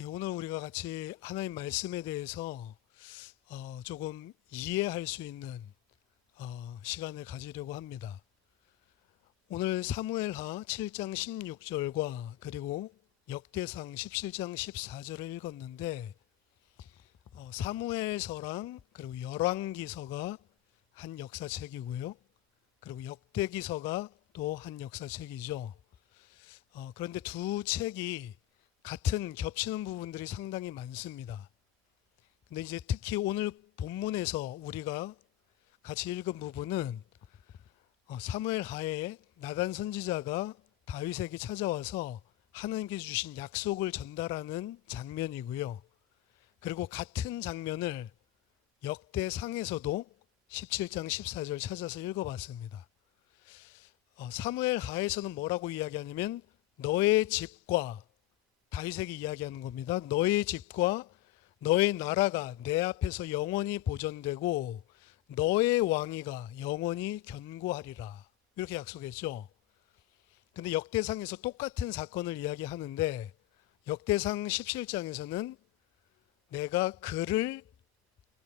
오늘 우리가 같이 하나님 말씀에 대해서 조금 이해할 수 있는 시간을 가지려고 합니다. 오늘 사무엘하 7장 16절과 그리고 역대상 17장 14절을 읽었는데 사무엘서랑 그리고 열왕기서가 한 역사책이고요. 그리고 역대기서가 또 한 역사책이죠. 그런데 두 책이 같은 겹치는 부분들이 상당히 많습니다. 근데 이제 특히 오늘 본문에서 우리가 같이 읽은 부분은 사무엘 하에 나단 선지자가 다윗에게 찾아와서 하나님께서 주신 약속을 전달하는 장면이고요. 그리고 같은 장면을 역대상에서도 17장 14절 찾아서 읽어봤습니다. 사무엘 하에서는 뭐라고 이야기하냐면 너의 집과 다윗에게 이야기하는 겁니다. 너의 집과 너의 나라가 내 앞에서 영원히 보존되고 너의 왕위가 영원히 견고하리라. 이렇게 약속했죠. 근데 역대상에서 똑같은 사건을 이야기하는데 역대상 17장에서는 내가 그를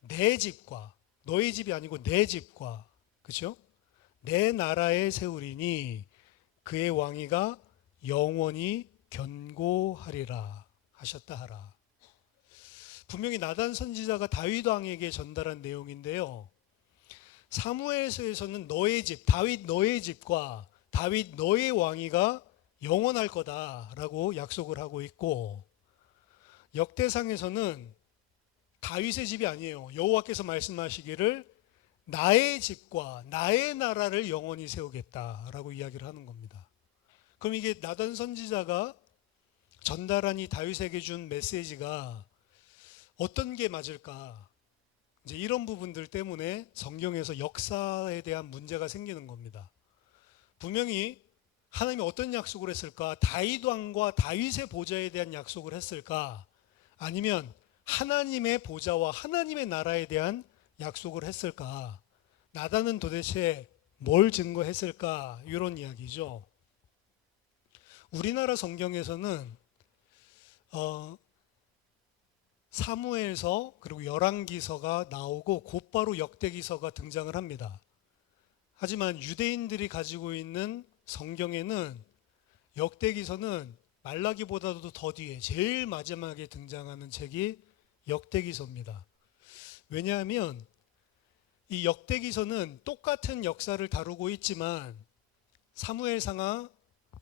내 집과 너의 집이 아니고 내 집과 그렇죠? 내 나라에 세우리니 그의 왕위가 영원히 견고하리라 하셨다 하라. 분명히 나단 선지자가 다윗 왕에게 전달한 내용인데요. 사무엘서에서는 너의 집, 다윗 너의 집과 다윗 너의 왕위가 영원할 거다라고 약속을 하고 있고 역대상에서는 다윗의 집이 아니에요. 여호와께서 말씀하시기를 나의 집과 나의 나라를 영원히 세우겠다라고 이야기를 하는 겁니다. 그럼 이게 나단 선지자가 전달한 이 다윗에게 준 메시지가 어떤 게 맞을까? 이제 이런 부분들 때문에 성경에서 역사에 대한 문제가 생기는 겁니다. 분명히 하나님이 어떤 약속을 했을까? 다윗 왕과 다윗의 보좌에 대한 약속을 했을까? 아니면 하나님의 보좌와 하나님의 나라에 대한 약속을 했을까? 나단은 도대체 뭘 증거했을까? 이런 이야기죠. 우리나라 성경에서는 사무엘서 그리고 열왕기서가 나오고 곧바로 역대기서가 등장을 합니다. 하지만 유대인들이 가지고 있는 성경에는 역대기서는 말라기보다도 더 뒤에 제일 마지막에 등장하는 책이 역대기서입니다. 왜냐하면 이 역대기서는 똑같은 역사를 다루고 있지만 사무엘상하,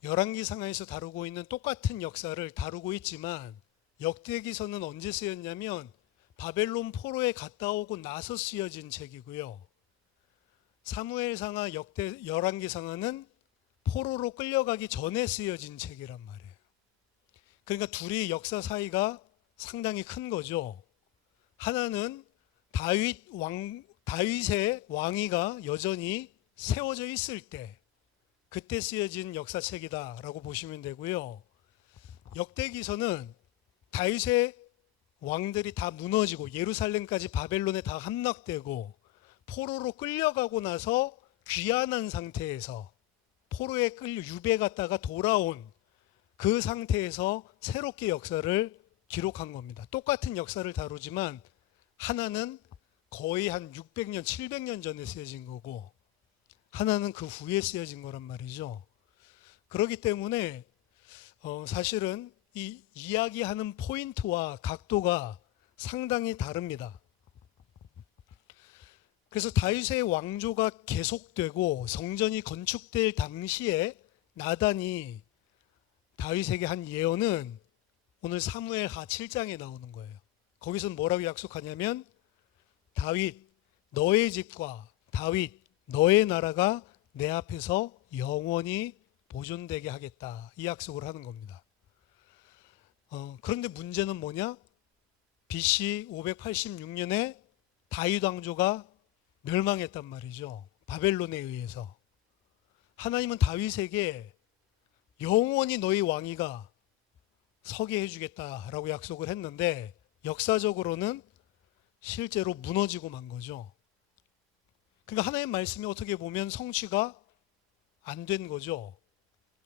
열왕기상하에서 다루고 있는 똑같은 역사를 다루고 있지만 역대기서는 언제 쓰였냐면 바벨론 포로에 갔다 오고 나서 쓰여진 책이고요. 사무엘상하, 열왕기상하는 포로로 끌려가기 전에 쓰여진 책이란 말이에요. 그러니까 둘이 역사 사이가 상당히 큰 거죠. 하나는 다윗의 왕위가 여전히 세워져 있을 때 그때 쓰여진 역사책이다라고 보시면 되고요. 역대기서는 다윗의 왕들이 다 무너지고 예루살렘까지 바벨론에 다 함락되고 포로로 끌려가고 나서 귀환한 상태에서 포로에 끌려 유배갔다가 돌아온 그 상태에서 새롭게 역사를 기록한 겁니다. 똑같은 역사를 다루지만 하나는 거의 한 600년, 700년 전에 쓰여진 거고 하나는 그 후에 쓰여진 거란 말이죠. 그렇기 때문에 사실은 이 이야기하는 포인트와 각도가 상당히 다릅니다. 그래서 다윗의 왕조가 계속되고 성전이 건축될 당시에 나단이 다윗에게 한 예언은 오늘 사무엘하 7장에 나오는 거예요. 거기서는 뭐라고 약속하냐면 다윗 너의 집과 다윗 너의 나라가 내 앞에서 영원히 보존되게 하겠다. 이 약속을 하는 겁니다. 그런데 문제는 뭐냐? BC 586년에 다윗 왕조가 멸망했단 말이죠. 바벨론에 의해서. 하나님은 다윗에게 영원히 너희 왕위가 서게 해주겠다라고 약속을 했는데 역사적으로는 실제로 무너지고 만 거죠. 그러니까 하나님의 말씀이 어떻게 보면 성취가 안 된 거죠.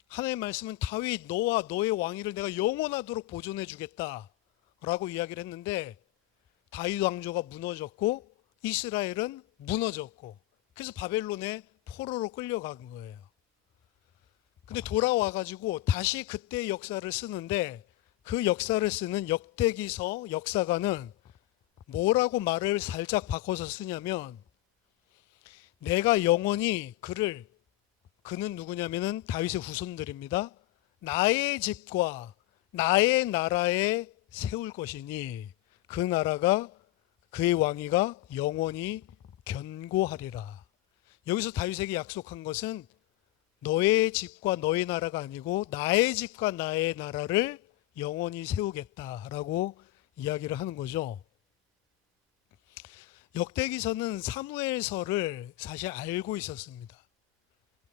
하나님의 말씀은 다윗 너와 너의 왕위를 내가 영원하도록 보존해 주겠다. 라고 이야기를 했는데 다윗 왕조가 무너졌고 이스라엘은 무너졌고 그래서 바벨론에 포로로 끌려간 거예요. 근데 돌아와 가지고 다시 그때의 역사를 쓰는데 그 역사를 쓰는 역대기서 역사가는 뭐라고 말을 살짝 바꿔서 쓰냐면 내가 영원히 그는 누구냐면은 다윗의 후손들입니다. 나의 집과 나의 나라에 세울 것이니 그 나라가 그의 왕위가 영원히 견고하리라. 여기서 다윗에게 약속한 것은 너의 집과 너의 나라가 아니고 나의 집과 나의 나라를 영원히 세우겠다라고 이야기를 하는 거죠. 역대기서는 사무엘서를 사실 알고 있었습니다.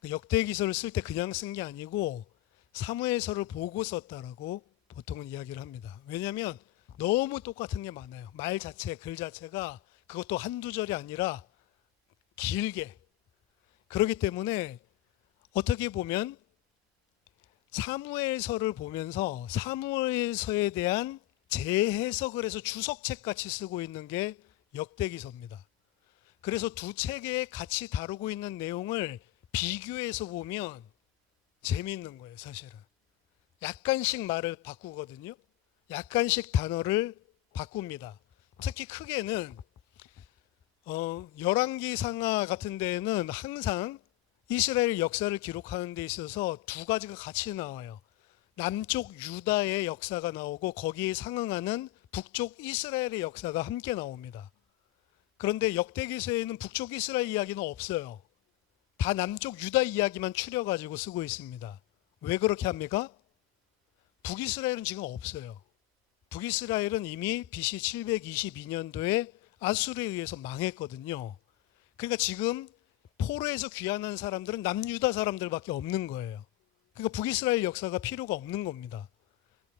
역대기서를 쓸 때 그냥 쓴 게 아니고 사무엘서를 보고 썼다라고 보통은 이야기를 합니다. 왜냐하면 너무 똑같은 게 많아요. 말 자체, 글 자체가 그것도 한두 절이 아니라 길게. 그렇기 때문에 어떻게 보면 사무엘서를 보면서 사무엘서에 대한 재해석을 해서 주석책 같이 쓰고 있는 게 역대기서입니다. 그래서 두 책에 같이 다루고 있는 내용을 비교해서 보면 재미있는 거예요, 사실은. 약간씩 말을 바꾸거든요. 약간씩 단어를 바꿉니다. 특히 크게는 열왕기상하 같은 데에는 항상 이스라엘 역사를 기록하는 데 있어서 두 가지가 같이 나와요. 남쪽 유다의 역사가 나오고 거기에 상응하는 북쪽 이스라엘의 역사가 함께 나옵니다. 그런데 역대기서에는 북쪽 이스라엘 이야기는 없어요. 다 남쪽 유다 이야기만 추려가지고 쓰고 있습니다. 왜 그렇게 합니까? 북이스라엘은 지금 없어요. 북이스라엘은 이미 BC 722년도에 아수르에 의해서 망했거든요. 그러니까 지금 포로에서 귀환한 사람들은 남유다 사람들밖에 없는 거예요. 그러니까 북이스라엘 역사가 필요가 없는 겁니다.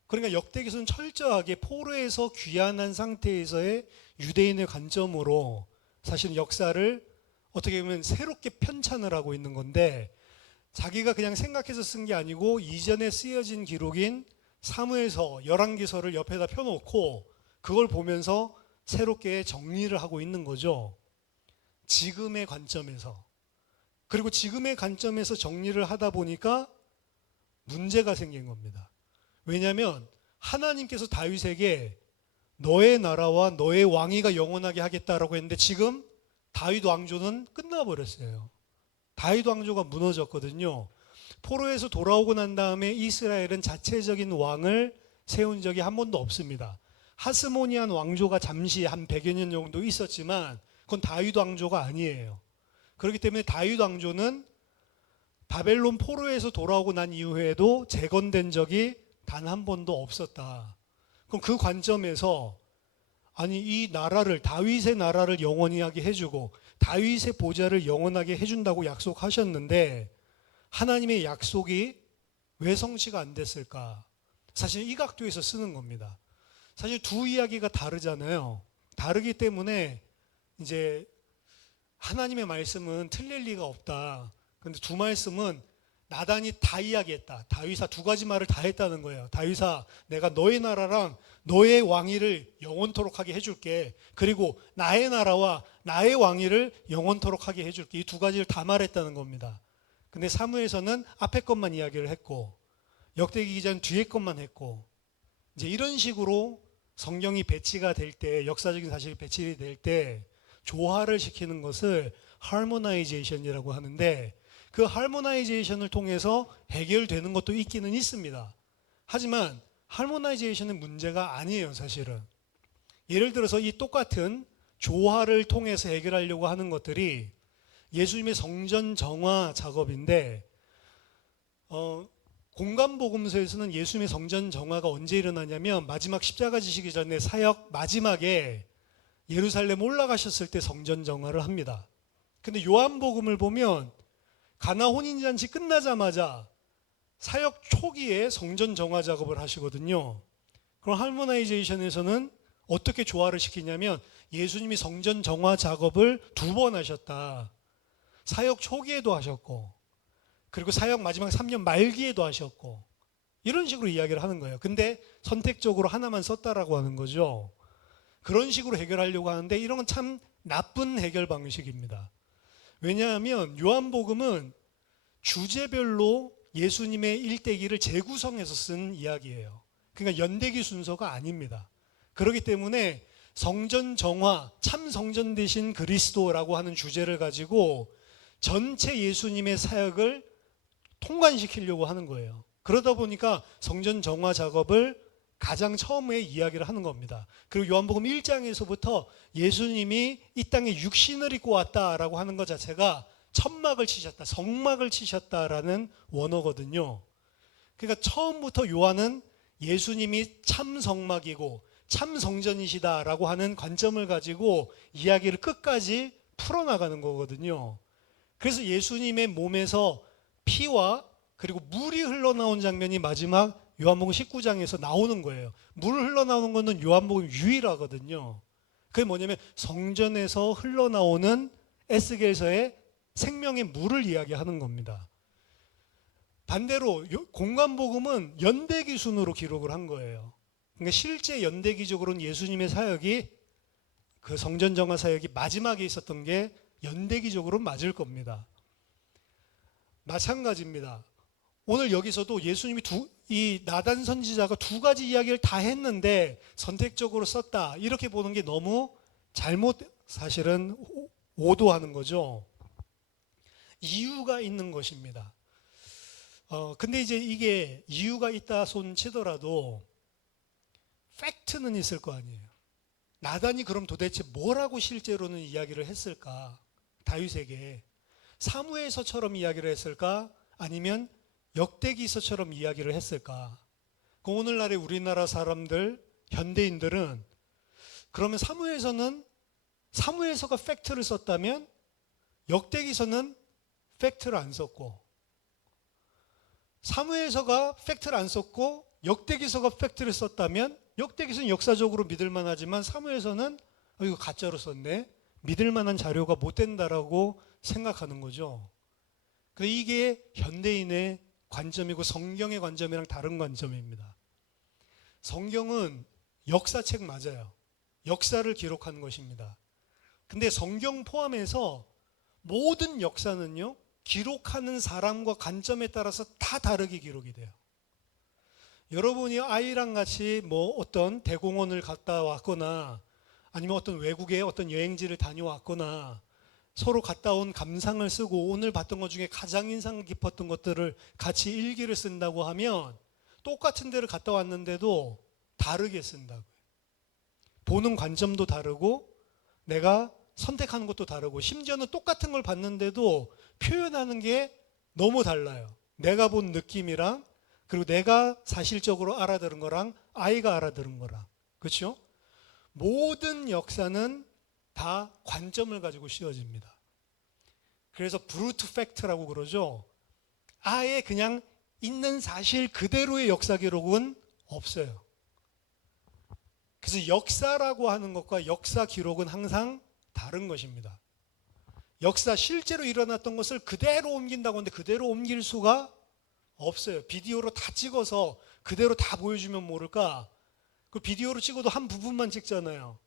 그러니까 역대기서는 철저하게 포로에서 귀환한 상태에서의 유대인의 관점으로 사실 역사를 어떻게 보면 새롭게 편찬을 하고 있는 건데 자기가 그냥 생각해서 쓴 게 아니고 이전에 쓰여진 기록인 사무엘서, 열왕기서를 옆에다 펴놓고 그걸 보면서 새롭게 정리를 하고 있는 거죠. 지금의 관점에서. 그리고 지금의 관점에서 정리를 하다 보니까 문제가 생긴 겁니다. 왜냐하면 하나님께서 다윗에게 너의 나라와 너의 왕위가 영원하게 하겠다라고 했는데 지금 다윗 왕조는 끝나버렸어요. 다윗 왕조가 무너졌거든요. 포로에서 돌아오고 난 다음에 이스라엘은 자체적인 왕을 세운 적이 한 번도 없습니다. 하스모니안 왕조가 잠시 한 100여 년 정도 있었지만 그건 다윗 왕조가 아니에요. 그렇기 때문에 다윗 왕조는 바벨론 포로에서 돌아오고 난 이후에도 재건된 적이 단 한 번도 없었다. 그럼 그 관점에서 아니 이 나라를 다윗의 나라를 영원히 하게 해주고 다윗의 보좌를 영원하게 해준다고 약속하셨는데 하나님의 약속이 왜 성취가 안 됐을까? 사실 이 각도에서 쓰는 겁니다. 사실 두 이야기가 다르잖아요. 다르기 때문에 이제 하나님의 말씀은 틀릴 리가 없다. 그런데 두 말씀은 나단이 다 이야기했다. 다윗아 두 가지 말을 다 했다는 거예요. 다윗아 내가 너의 나라랑 너의 왕위를 영원토록 하게 해줄게. 그리고 나의 나라와 나의 왕위를 영원토록 하게 해줄게. 이 두 가지를 다 말했다는 겁니다. 근데 사무엘서는 앞에 것만 이야기를 했고 역대기 기자는 뒤에 것만 했고 이제 이런 식으로 성경이 배치가 될 때 역사적인 사실이 배치될 때 조화를 시키는 것을 하모나이제이션이라고 하는데 그 하모나이제이션을 통해서 해결되는 것도 있기는 있습니다. 하지만 하모나이제이션은 문제가 아니에요, 사실은. 예를 들어서 이 똑같은 조화를 통해서 해결하려고 하는 것들이 예수님의 성전 정화 작업인데 공간복음서에서는 예수님의 성전 정화가 언제 일어나냐면 마지막 십자가 지시기 전에 사역 마지막에 예루살렘 올라가셨을 때 성전 정화를 합니다. 근데 요한복음을 보면 가나 혼인잔치 끝나자마자 사역 초기에 성전 정화 작업을 하시거든요. 그럼 하모나이제이션에서는 어떻게 조화를 시키냐면 예수님이 성전 정화 작업을 두 번 하셨다. 사역 초기에도 하셨고 그리고 사역 마지막 3년 말기에도 하셨고 이런 식으로 이야기를 하는 거예요. 근데 선택적으로 하나만 썼다라고 하는 거죠. 그런 식으로 해결하려고 하는데 이런 건 참 나쁜 해결 방식입니다. 왜냐하면 요한복음은 주제별로 예수님의 일대기를 재구성해서 쓴 이야기예요. 그러니까 연대기 순서가 아닙니다. 그렇기 때문에 성전 정화, 참 성전 되신 그리스도라고 하는 주제를 가지고 전체 예수님의 사역을 통관시키려고 하는 거예요. 그러다 보니까 성전 정화 작업을 가장 처음에 이야기를 하는 겁니다. 그리고 요한복음 1장에서부터 예수님이 이 땅에 육신을 입고 왔다라고 하는 것 자체가 천막을 치셨다, 성막을 치셨다라는 원어거든요. 그러니까 처음부터 요한은 예수님이 참 성막이고 참 성전이시다라고 하는 관점을 가지고 이야기를 끝까지 풀어나가는 거거든요. 그래서 예수님의 몸에서 피와 그리고 물이 흘러나온 장면이 마지막 요한복음 19장에서 나오는 거예요. 물 흘러나오는 것은 요한복음 유일하거든요. 그게 뭐냐면 성전에서 흘러나오는 에스겔서의 생명의 물을 이야기하는 겁니다. 반대로 공관복음은 연대기 순으로 기록을 한 거예요. 그러니까 실제 연대기적으로는 예수님의 사역이 그 성전 정화 사역이 마지막에 있었던 게 연대기적으로는 맞을 겁니다. 마찬가지입니다. 오늘 여기서도 예수님이 이 나단 선지자가 두 가지 이야기를 다 했는데 선택적으로 썼다. 이렇게 보는 게 너무 사실은 오도하는 거죠. 이유가 있는 것입니다. 근데 이제 이게 이유가 있다 손 치더라도 팩트는 있을 거 아니에요. 나단이 그럼 도대체 뭐라고 실제로는 이야기를 했을까? 다윗에게 사무엘서처럼 이야기를 했을까? 아니면 역대기서처럼 이야기를 했을까? 그 오늘날의 우리나라 사람들, 현대인들은 그러면 사무엘서가 팩트를 썼다면 역대기서는 팩트를 안 썼고, 사무엘서가 팩트를 안 썼고 역대기서가 팩트를 썼다면 역대기서는 역사적으로 믿을만 하지만 사무엘서는 이거 가짜로 썼네, 믿을만한 자료가 못 된다라고 생각하는 거죠. 근데 이게 현대인의 관점이고 성경의 관점이랑 다른 관점입니다. 성경은 역사책 맞아요. 역사를 기록한 것입니다. 근데 성경 포함해서 모든 역사는요, 기록하는 사람과 관점에 따라서 다 다르게 기록이 돼요. 여러분이 아이랑 같이 어떤 대공원을 갔다 왔거나 아니면 어떤 외국의 어떤 여행지를 다녀왔거나 서로 갔다 온 감상을 쓰고 오늘 봤던 것 중에 가장 인상 깊었던 것들을 같이 일기를 쓴다고 하면 똑같은 데를 갔다 왔는데도 다르게 쓴다고요. 보는 관점도 다르고 내가 선택하는 것도 다르고 심지어는 똑같은 걸 봤는데도 표현하는 게 너무 달라요. 내가 본 느낌이랑 그리고 내가 사실적으로 알아들은 거랑 아이가 알아들은 거랑. 그렇죠? 모든 역사는 다 관점을 가지고 씌워집니다. 그래서 브루트 팩트라고 그러죠. 아예 그냥 있는 사실 그대로의 역사 기록은 없어요. 그래서 역사라고 하는 것과 역사 기록은 항상 다른 것입니다. 역사 실제로 일어났던 것을 그대로 옮긴다고 하는데 그대로 옮길 수가 없어요. 비디오로 다 찍어서 그대로 다 보여주면 모를까? 그 비디오로 찍어도 한 부분만 찍잖아요.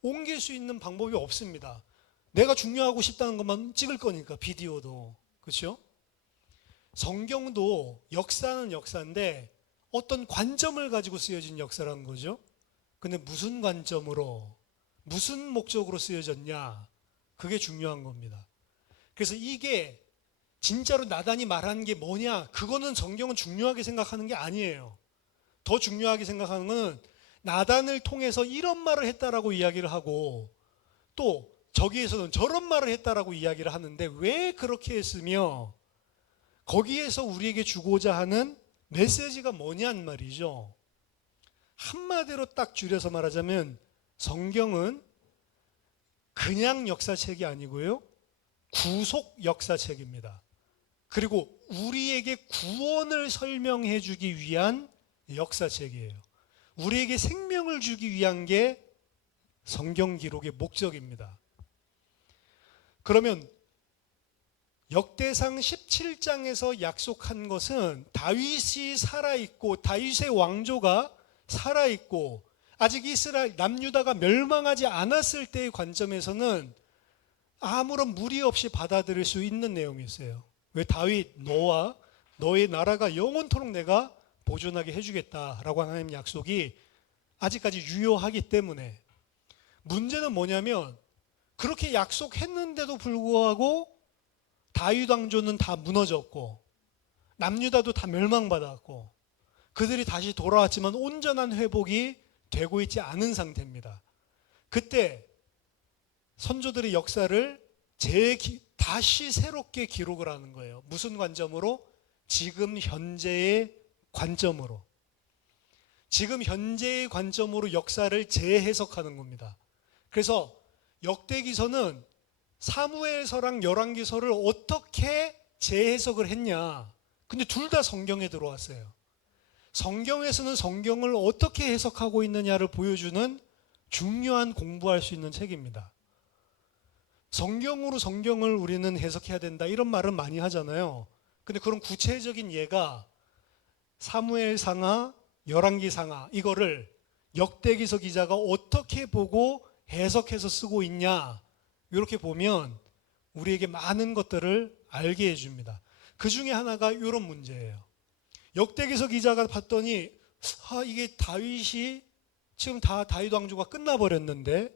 옮길 수 있는 방법이 없습니다. 내가 중요하고 싶다는 것만 찍을 거니까 비디오도. 그렇죠? 성경도 역사는 역사인데 어떤 관점을 가지고 쓰여진 역사라는 거죠. 근데 무슨 관점으로 무슨 목적으로 쓰여졌냐, 그게 중요한 겁니다. 그래서 이게 진짜로 나단이 말하는 게 뭐냐, 그거는 성경은 중요하게 생각하는 게 아니에요. 더 중요하게 생각하는 것은 나단을 통해서 이런 말을 했다라고 이야기를 하고 또 저기에서는 저런 말을 했다라고 이야기를 하는데 왜 그렇게 했으며 거기에서 우리에게 주고자 하는 메시지가 뭐냐는 말이죠. 한마디로 딱 줄여서 말하자면 성경은 그냥 역사책이 아니고요, 구속 역사책입니다. 그리고 우리에게 구원을 설명해 주기 위한 역사책이에요. 우리에게 생명을 주기 위한 게 성경 기록의 목적입니다. 그러면 역대상 17장에서 약속한 것은 다윗이 살아있고 다윗의 왕조가 살아있고 아직 이스라엘 남유다가 멸망하지 않았을 때의 관점에서는 아무런 무리 없이 받아들일 수 있는 내용이었어요. 왜? 다윗 너와 너의 나라가 영원토록 내가 보존하게 해주겠다라고 하는 약속이 아직까지 유효하기 때문에. 문제는 뭐냐면 그렇게 약속했는데도 불구하고 다윗 왕조는 다 무너졌고 남유다도 다 멸망받았고 그들이 다시 돌아왔지만 온전한 회복이 되고 있지 않은 상태입니다. 그때 선조들의 역사를 다시 새롭게 기록을 하는 거예요. 무슨 관점으로? 지금 현재의 관점으로. 지금 현재의 관점으로 역사를 재해석하는 겁니다. 그래서 역대기서는 사무엘서랑 열왕기서를 어떻게 재해석을 했냐. 근데 둘 다 성경에 들어왔어요. 성경에서는 성경을 어떻게 해석하고 있느냐를 보여주는 중요한 공부할 수 있는 책입니다. 성경으로 성경을 우리는 해석해야 된다 이런 말은 많이 하잖아요. 근데 그런 구체적인 예가 사무엘상하, 열왕기상하 이거를 역대기서 기자가 어떻게 보고 해석해서 쓰고 있냐 이렇게 보면 우리에게 많은 것들을 알게 해줍니다. 그 중에 하나가 이런 문제예요. 역대기서 기자가 봤더니 이게 다윗이 지금 다 다윗 왕조가 끝나버렸는데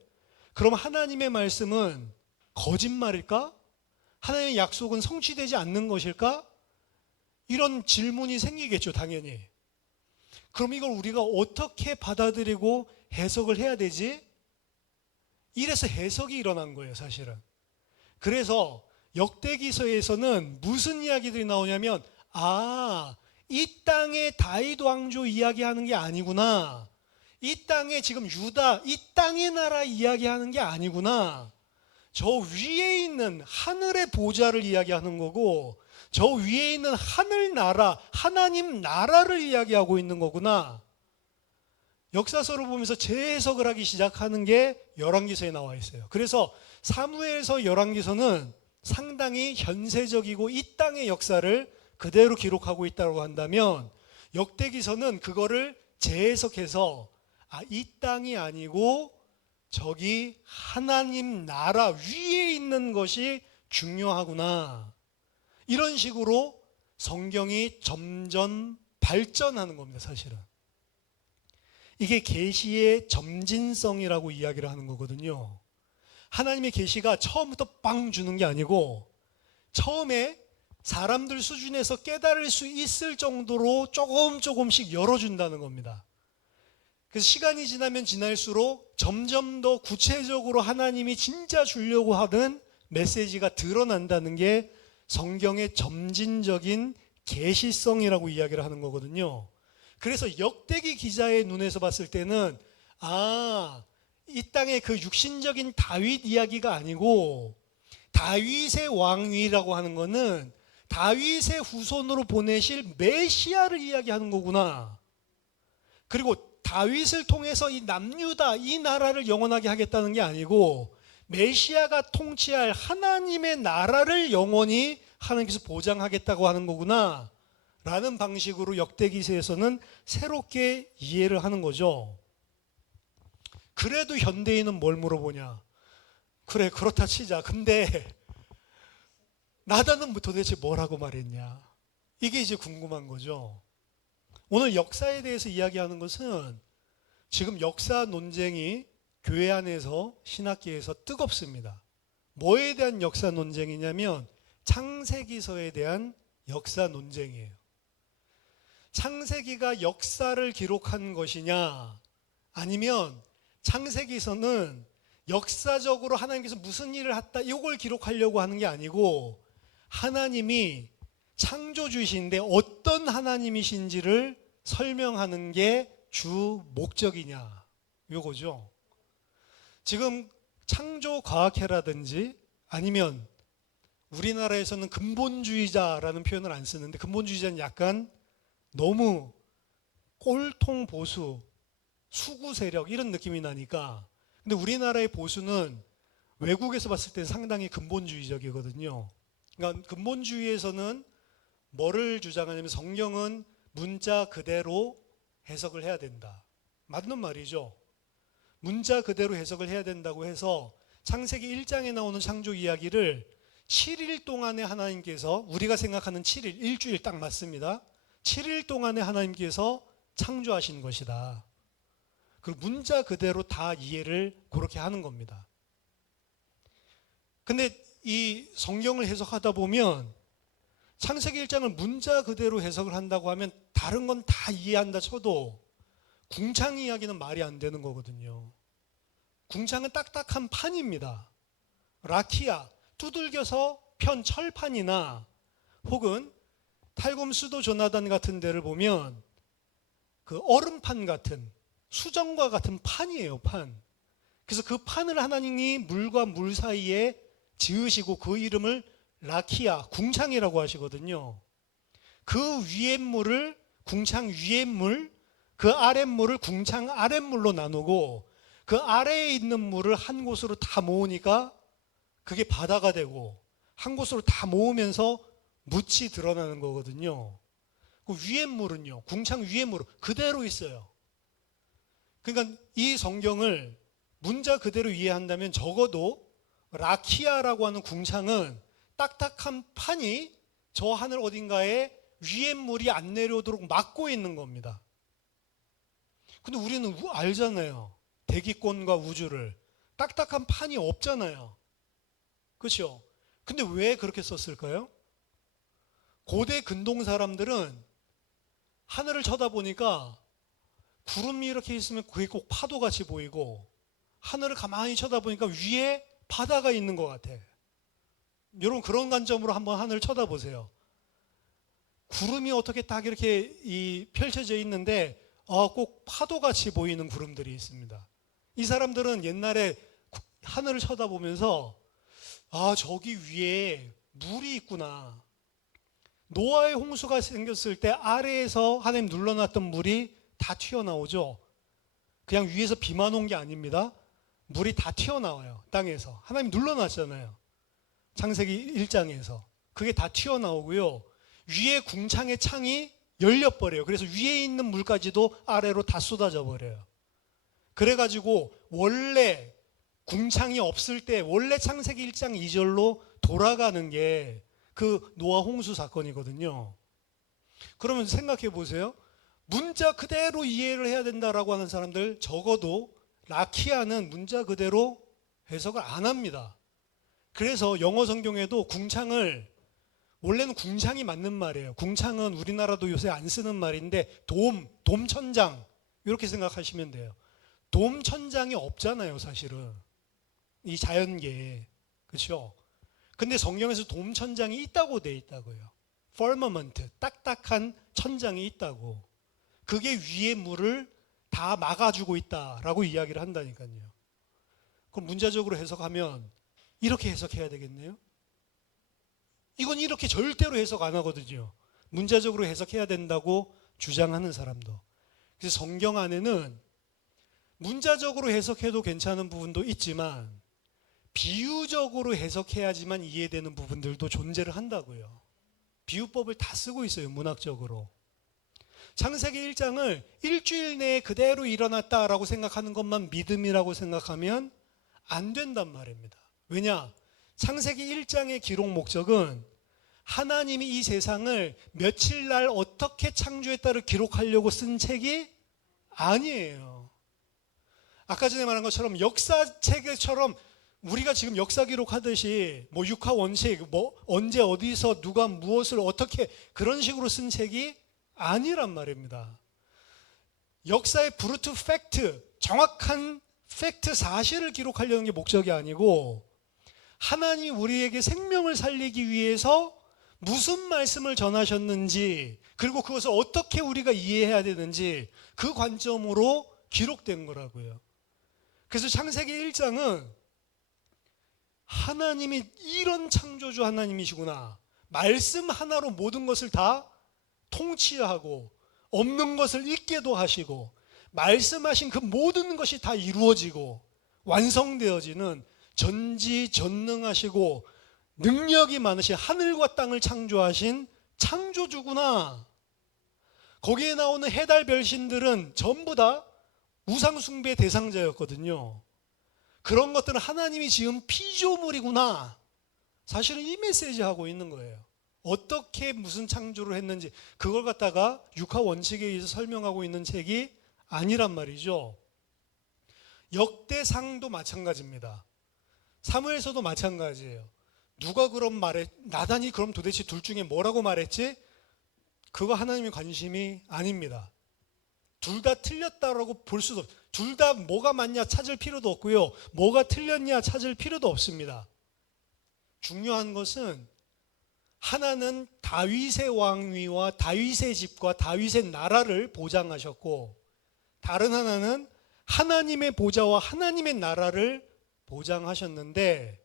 그럼 하나님의 말씀은 거짓말일까? 하나님의 약속은 성취되지 않는 것일까? 이런 질문이 생기겠죠, 당연히. 그럼 이걸 우리가 어떻게 받아들이고 해석을 해야 되지? 이래서 해석이 일어난 거예요, 사실은. 그래서 역대기서에서는 무슨 이야기들이 나오냐면 이 땅의 다윗 왕조 이야기하는 게 아니구나. 이 땅에 지금 유다, 이 땅의 나라 이야기하는 게 아니구나. 저 위에 있는 하늘의 보좌를 이야기하는 거고 저 위에 있는 하늘나라, 하나님 나라를 이야기하고 있는 거구나. 역사서를 보면서 재해석을 하기 시작하는 게 열왕기서에 나와 있어요. 그래서 사무엘서, 열왕기서는 상당히 현세적이고 이 땅의 역사를 그대로 기록하고 있다고 한다면 역대기서는 그거를 재해석해서 이 땅이 아니고 저기 하나님 나라 위에 있는 것이 중요하구나. 이런 식으로 성경이 점점 발전하는 겁니다, 사실은. 이게 계시의 점진성이라고 이야기를 하는 거거든요. 하나님의 계시가 처음부터 빵 주는 게 아니고 처음에 사람들 수준에서 깨달을 수 있을 정도로 조금씩 열어준다는 겁니다. 그래서 시간이 지나면 지날수록 점점 더 구체적으로 하나님이 진짜 주려고 하는 메시지가 드러난다는 게 성경의 점진적인 계시성이라고 이야기를 하는 거거든요. 그래서 역대기 기자의 눈에서 봤을 때는 이 땅의 그 육신적인 다윗 이야기가 아니고 다윗의 왕위라고 하는 거는 다윗의 후손으로 보내실 메시아를 이야기하는 거구나. 그리고 다윗을 통해서 이 남유다, 이 나라를 영원하게 하겠다는 게 아니고 메시아가 통치할 하나님의 나라를 영원히 하나님께서 보장하겠다고 하는 거구나 라는 방식으로 역대기서에서는 새롭게 이해를 하는 거죠. 그래도 현대인은 뭘 물어보냐? 그래, 그렇다 치자. 근데 나다는 도대체 뭐라고 말했냐? 이게 이제 궁금한 거죠. 오늘 역사에 대해서 이야기하는 것은 지금 역사 논쟁이 교회 안에서 신학계에서 뜨겁습니다. 뭐에 대한 역사 논쟁이냐면 창세기서에 대한 역사 논쟁이에요. 창세기가 역사를 기록한 것이냐 아니면 창세기서는 역사적으로 하나님께서 무슨 일을 했다 이걸 기록하려고 하는 게 아니고 하나님이 창조주이신데 어떤 하나님이신지를 설명하는 게 주 목적이냐 이거죠. 지금 창조과학회라든지 아니면 우리나라에서는 근본주의자라는 표현을 안 쓰는데 근본주의자는 약간 너무 꼴통 보수, 수구 세력 이런 느낌이 나니까 근데 우리나라의 보수는 외국에서 봤을 때 상당히 근본주의적이거든요. 그러니까 근본주의에서는 뭐를 주장하냐면 성경은 문자 그대로 해석을 해야 된다. 맞는 말이죠. 문자 그대로 해석을 해야 된다고 해서 창세기 1장에 나오는 창조 이야기를 7일 동안에 하나님께서, 우리가 생각하는 7일, 일주일 딱 맞습니다. 7일 동안에 하나님께서 창조하신 것이다. 그리고 문자 그대로 다 이해를 그렇게 하는 겁니다. 근데 이 성경을 해석하다 보면 창세기 1장을 문자 그대로 해석을 한다고 하면 다른 건 다 이해한다 쳐도 궁창 이야기는 말이 안 되는 거거든요. 궁창은 딱딱한 판입니다. 라키아, 두들겨서 편 철판이나 혹은 탈곰 수도 조나단 같은 데를 보면 그 얼음판 같은, 수정과 같은 판이에요, 판. 그래서 그 판을 하나님이 물과 물 사이에 지으시고 그 이름을 라키아, 궁창이라고 하시거든요. 그 위에 물을 궁창 위에 물, 그 아랫물을 궁창 아랫물로 나누고 그 아래에 있는 물을 한 곳으로 다 모으니까 그게 바다가 되고 한 곳으로 다 모으면서 묻이 드러나는 거거든요. 그 위에 물은요, 궁창 위에 물은 그대로 있어요. 그러니까 이 성경을 문자 그대로 이해한다면 적어도 라키아라고 하는 궁창은 딱딱한 판이 저 하늘 어딘가에 위에 물이 안 내려오도록 막고 있는 겁니다. 근데 우리는 알잖아요. 대기권과 우주를. 딱딱한 판이 없잖아요. 그렇죠? 근데 왜 그렇게 썼을까요? 고대 근동 사람들은 하늘을 쳐다보니까 구름이 이렇게 있으면 그게 꼭 파도같이 보이고 하늘을 가만히 쳐다보니까 위에 바다가 있는 것 같아. 여러분 그런 관점으로 한번 하늘을 쳐다보세요. 구름이 어떻게 딱 이렇게 펼쳐져 있는데 꼭 파도같이 보이는 구름들이 있습니다. 이 사람들은 옛날에 하늘을 쳐다보면서 저기 위에 물이 있구나. 노아의 홍수가 생겼을 때 아래에서 하나님 눌러놨던 물이 다 튀어나오죠. 그냥 위에서 비만 온 게 아닙니다. 물이 다 튀어나와요. 땅에서. 하나님 눌러놨잖아요. 창세기 1장에서. 그게 다 튀어나오고요. 위에 궁창의 창이 열려버려요. 그래서 위에 있는 물까지도 아래로 다 쏟아져 버려요. 그래가지고 원래 궁창이 없을 때 원래 창세기 1장 2절로 돌아가는 게 그 노아 홍수 사건이거든요. 그러면 생각해 보세요. 문자 그대로 이해를 해야 된다라고 하는 사람들 적어도 라키아는 문자 그대로 해석을 안 합니다. 그래서 영어 성경에도 궁창을, 원래는 궁창이 맞는 말이에요. 궁창은 우리나라도 요새 안 쓰는 말인데 돔천장 이렇게 생각하시면 돼요. 돔천장이 없잖아요, 사실은. 이 자연계에. 그렇죠? 근데 성경에서 돔천장이 있다고 돼 있다고요. firmament, 딱딱한 천장이 있다고. 그게 위에 물을 다 막아주고 있다라고 이야기를 한다니까요. 그럼 문자적으로 해석하면 이렇게 해석해야 되겠네요. 이건 이렇게 절대로 해석 안 하거든요. 문자적으로 해석해야 된다고 주장하는 사람도. 그래서 성경 안에는 문자적으로 해석해도 괜찮은 부분도 있지만 비유적으로 해석해야지만 이해되는 부분들도 존재를 한다고요. 비유법을 다 쓰고 있어요, 문학적으로. 창세기 1장을 일주일 내에 그대로 일어났다라고 생각하는 것만 믿음이라고 생각하면 안 된단 말입니다. 왜냐? 창세기 1장의 기록 목적은 하나님이 이 세상을 며칠 날 어떻게 창조했다를 기록하려고 쓴 책이 아니에요. 아까 전에 말한 것처럼 역사책처럼 우리가 지금 역사 기록하듯이 육하 원칙, 언제 어디서 누가 무엇을 어떻게 그런 식으로 쓴 책이 아니란 말입니다. 역사의 브루트 팩트, 정확한 팩트 사실을 기록하려는 게 목적이 아니고 하나님이 우리에게 생명을 살리기 위해서 무슨 말씀을 전하셨는지 그리고 그것을 어떻게 우리가 이해해야 되는지 그 관점으로 기록된 거라고요. 그래서 창세기 1장은 하나님이 이런 창조주 하나님이시구나. 말씀 하나로 모든 것을 다 통치하고 없는 것을 있게도 하시고 말씀하신 그 모든 것이 다 이루어지고 완성되어지는 전지전능하시고 능력이 많으신 하늘과 땅을 창조하신 창조주구나. 거기에 나오는 해달 별신들은 전부 다 우상숭배 대상자였거든요. 그런 것들은 하나님이 지은 피조물이구나. 사실은 이 메시지 하고 있는 거예요. 어떻게 무슨 창조를 했는지 그걸 갖다가 육하 원칙에 의해서 설명하고 있는 책이 아니란 말이죠. 역대상도 마찬가지입니다. 사무엘서도 마찬가지예요. 누가 그런 말에 나단이 그럼 도대체 둘 중에 뭐라고 말했지? 그거 하나님의 관심이 아닙니다. 둘 다 틀렸다라고 볼 수도 없어요. 둘 다 뭐가 맞냐 찾을 필요도 없고요. 뭐가 틀렸냐 찾을 필요도 없습니다. 중요한 것은 하나는 다윗의 왕위와 다윗의 집과 다윗의 나라를 보장하셨고 다른 하나는 하나님의 보좌와 하나님의 나라를 보장하셨는데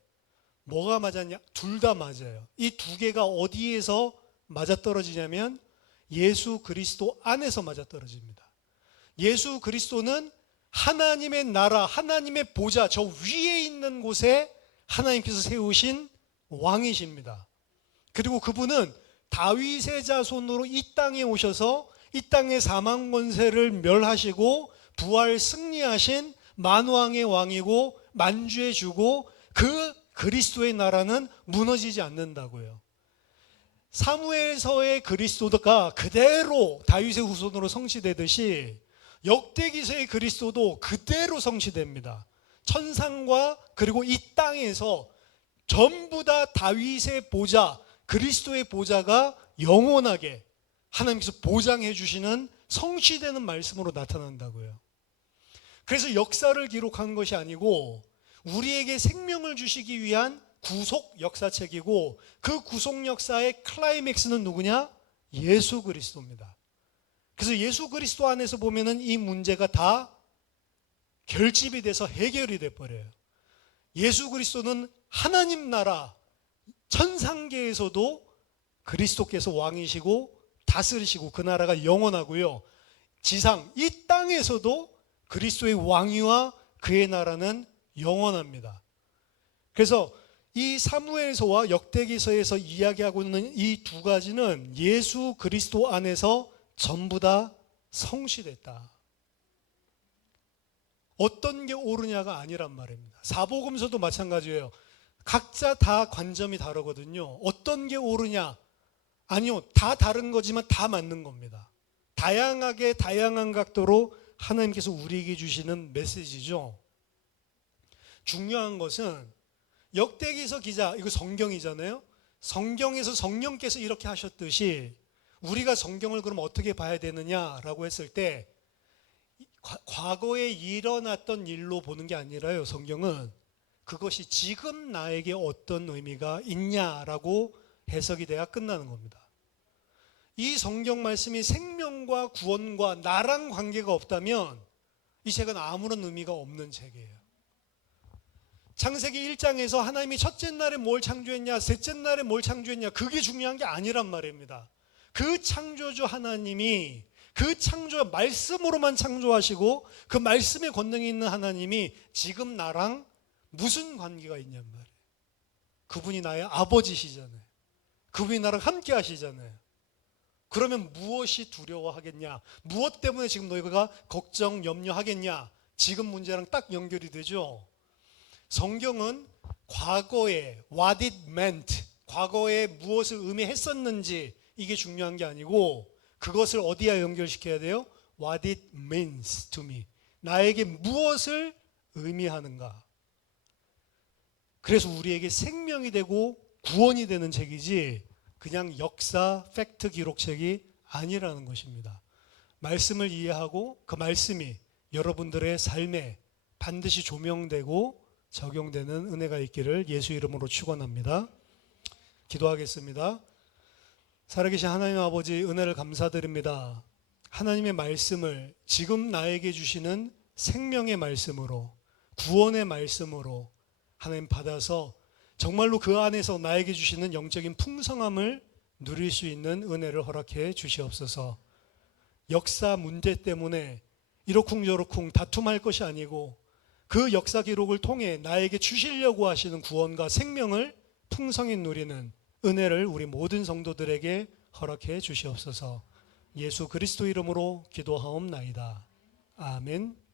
뭐가 맞았냐? 둘 다 맞아요. 이 두 개가 어디에서 맞아떨어지냐면 예수 그리스도 안에서 맞아떨어집니다. 예수 그리스도는 하나님의 나라, 하나님의 보좌, 저 위에 있는 곳에 하나님께서 세우신 왕이십니다. 그리고 그분은 다윗의 자손으로 이 땅에 오셔서 이 땅의 사망 권세를 멸하시고 부활 승리하신 만왕의 왕이고 만주의 주고 그 그리스도의 나라는 무너지지 않는다고요. 사무엘서의 그리스도가 그대로 다윗의 후손으로 성취되듯이 역대기서의 그리스도도 그대로 성취됩니다. 천상과 그리고 이 땅에서 전부 다 다윗의 보좌, 그리스도의 보좌가 영원하게 하나님께서 보장해 주시는 성취되는 말씀으로 나타난다고요. 그래서 역사를 기록한 것이 아니고 우리에게 생명을 주시기 위한 구속 역사책이고 그 구속 역사의 클라이맥스는 누구냐? 예수 그리스도입니다. 그래서 예수 그리스도 안에서 보면은 이 문제가 다 결집이 돼서 해결이 돼 버려요. 예수 그리스도는 하나님 나라 천상계에서도 그리스도께서 왕이시고 다스리시고 그 나라가 영원하고요. 지상 이 땅에서도 그리스도의 왕위와 그의 나라는 영원합니다. 그래서 이 사무엘서와 역대기서에서 이야기하고 있는 이 두 가지는 예수 그리스도 안에서 전부 다 성취됐다. 어떤 게 옳으냐가 아니란 말입니다. 사복음서도 마찬가지예요. 각자 다 관점이 다르거든요. 어떤 게 옳으냐? 아니요, 다 다른 거지만 다 맞는 겁니다. 다양하게 다양한 각도로 하나님께서 우리에게 주시는 메시지죠. 중요한 것은 역대기서 기자, 이거 성경이잖아요. 성경에서 성령께서 이렇게 하셨듯이 우리가 성경을 그럼 어떻게 봐야 되느냐라고 했을 때 과거에 일어났던 일로 보는 게 아니라요. 성경은 그것이 지금 나에게 어떤 의미가 있냐라고 해석이 돼야 끝나는 겁니다. 이 성경 말씀이 생명과 구원과 나랑 관계가 없다면 이 책은 아무런 의미가 없는 책이에요. 창세기 1장에서 하나님이 첫째 날에 뭘 창조했냐, 셋째 날에 뭘 창조했냐, 그게 중요한 게 아니란 말입니다. 그 창조주 하나님이 그 창조 말씀으로만 창조하시고 그 말씀의 권능이 있는 하나님이 지금 나랑 무슨 관계가 있냔 말이에요. 그분이 나의 아버지시잖아요. 그분이 나랑 함께 하시잖아요. 그러면 무엇이 두려워하겠냐? 무엇 때문에 지금 너희가 걱정, 염려하겠냐? 지금 문제랑 딱 연결이 되죠. 성경은 과거에 what it meant, 과거에 무엇을 의미했었는지 이게 중요한 게 아니고 그것을 어디에 연결시켜야 돼요? What it means to me. 나에게 무엇을 의미하는가. 그래서 우리에게 생명이 되고 구원이 되는 책이지 그냥 역사, 팩트 기록책이 아니라는 것입니다. 말씀을 이해하고 그 말씀이 여러분들의 삶에 반드시 조명되고 적용되는 은혜가 있기를 예수 이름으로 축원합니다. 기도하겠습니다. 살아계신 하나님 아버지 은혜를 감사드립니다. 하나님의 말씀을 지금 나에게 주시는 생명의 말씀으로 구원의 말씀으로 하나님 받아서 정말로 그 안에서 나에게 주시는 영적인 풍성함을 누릴 수 있는 은혜를 허락해 주시옵소서. 역사 문제 때문에 이러쿵저러쿵 다툼할 것이 아니고 그 역사 기록을 통해 나에게 주시려고 하시는 구원과 생명을 풍성히 누리는 은혜를 우리 모든 성도들에게 허락해 주시옵소서. 예수 그리스도 이름으로 기도하옵나이다. 아멘.